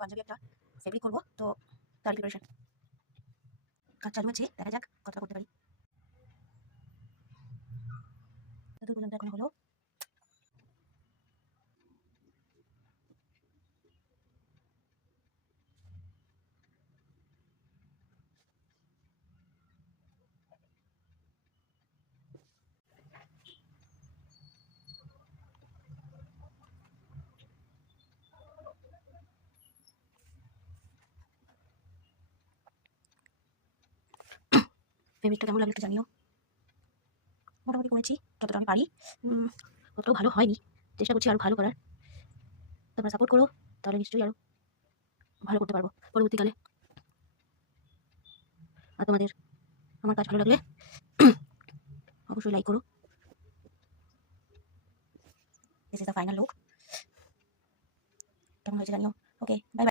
পাঞ্জাবি একটা ফেব্রিক করবো, তো তার প্রিপারেশন কাজ চালু আছে, দেখা যাক কতটা করতে পারি। দূর পর্যন্ত এখন হলো। ফেব্রিকটা কেমন লাগলো একটু জানিও। মোটামুটি করেছি যতটা আমি পারি, অতটাও ভালো হয়নি, চেষ্টা করছি আরও ভালো করার। তোমরা সাপোর্ট করো, তাহলে নিশ্চয়ই আরও ভালো করতে পারবো পরবর্তীকালে। আর তোমাদের আমার কাজ ভালো লাগলে অবশ্যই লাইক করো। This is the final look. কেমন হয়েছে জানিও। ওকে, বাই বাই।